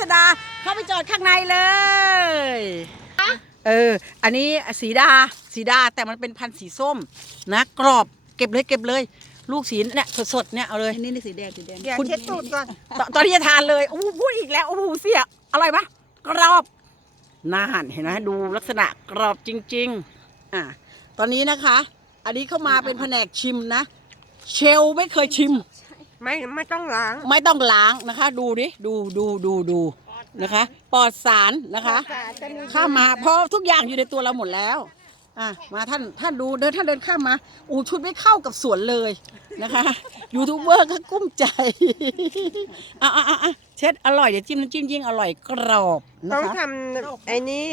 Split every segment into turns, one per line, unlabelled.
ดาเข้าไปจอดข้างในเลยอันนี้สีดาแต่มันเป็นพันธุ์สีส้มนะกรอบเก็บเลยลูกสีเนี่ยสดเนี่ยเอาเลย
นี่สีแดง
คุณ
เช็ดตูดก่อน
ตอนที่จะทานเลยโอ้พูดอีกแล้วโอ้โหเสียอร่อยปะกรอบน่านเห็นไหมดูลักษณะกรอบจริงๆตอนนี้นะคะอันนี้เข้ามาเป็นแผนกชิมนะเชลไม่เคยชิม
ไม่ต้องล้
างนะคะดูดิดูนะคะปลอดสารนะคะข้ามมาเพราะทุกอย่างอยู่ในตัวเราหมดแล้วมาท่านดูท่านเดินข้ามมาชุดไม่เข้ากับสวนเลยนะคะยูทูบเบอร์ก็กุ้มใจเช็ดอร่อยเดี๋ยวจิ้มน้ำจิ้มยิ่งอร่อยกรอบนะคะ
ต้องทำไอ้นี่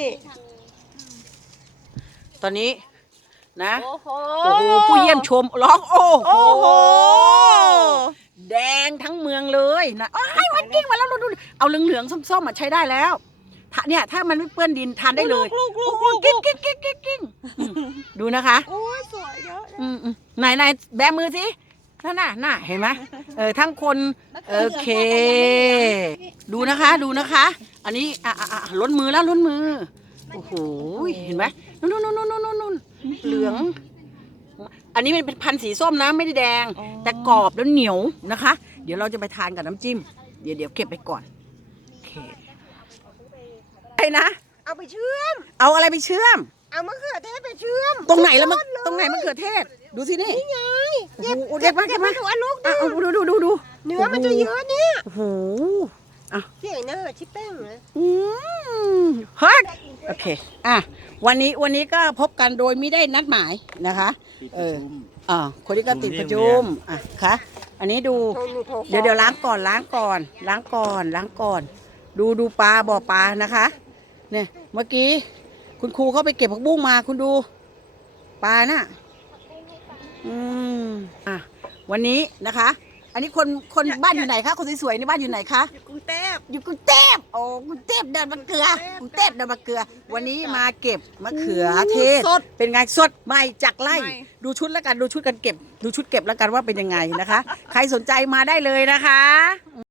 ตอนนี้นะโอ้โหผู้เยี่ยมชมร้องโอ้โหแดงทั้งเมืองเลยนะมันกิ้งมาแล้วดูเอาเหลืองๆส้มๆใช้ได้แล้วเนี่ยถ้ามันไม่เปื้อนดินทานได้เลยกิ้งดูนะคะ
โอ้ยสวยเยอะ
ไหนแบมือสิน่ะเห็นไหมทั้งคนโอเคดูนะคะอันนี้ล้นมือโอ้โหเห็นไหมนู่นเหลืองอันนี้มันเป็นพันธุ์สีส้มนะไม่ได้แดงแต่กรอบแล้วเหนียวนะคะเดี๋ยวเราจะไปทานกับน้ำจิ้มเดี๋ยวเก็บไปก่อนโอเคไปนะ
เอาไปเชื่อม
เอาอะไรไปเชื่อม
เอามะเขือเทศไปเชื่อม
ตรงไหนแล้วตรงไหนมะเขือเทศดูสินี่
ไง
เก็บมา
ดูอันลูก
ดู
เนื้อมันจะเยอะเนี่ย
โอ้โห
เสียงเนอชิปแป้งเลย
เฮ้ยโอเควันนี้ก็พบกันโดยไม่ได้นัดหมายนะคะคนที่ก็ติดประชุมค่ะอันนี้ดูเดี๋ยวล้างก่อนดูปลาบ่อปลานะคะเนี่ยเมื่อกี้คุณครูเขาไปเก็บผักบุ้งมาคุณดูปลาน่ะวันนี้นะคะอันนี้คนบ้านอยู่ไหนคะคนสวยๆนี่บ้านอยู่ไหนคะ
อยู่กรุงเทพ
กรุงเทพเดินมะเขือวันนี้มาเก็บมะเขือเทศเป็นไงสดใหม่จากไร่ดูชุดแล้วกันดูชุดกันเก็บดูชุดเก็บแล้วกันว่าเป็นยังไงนะคะใครสนใจมาได้เลยนะคะ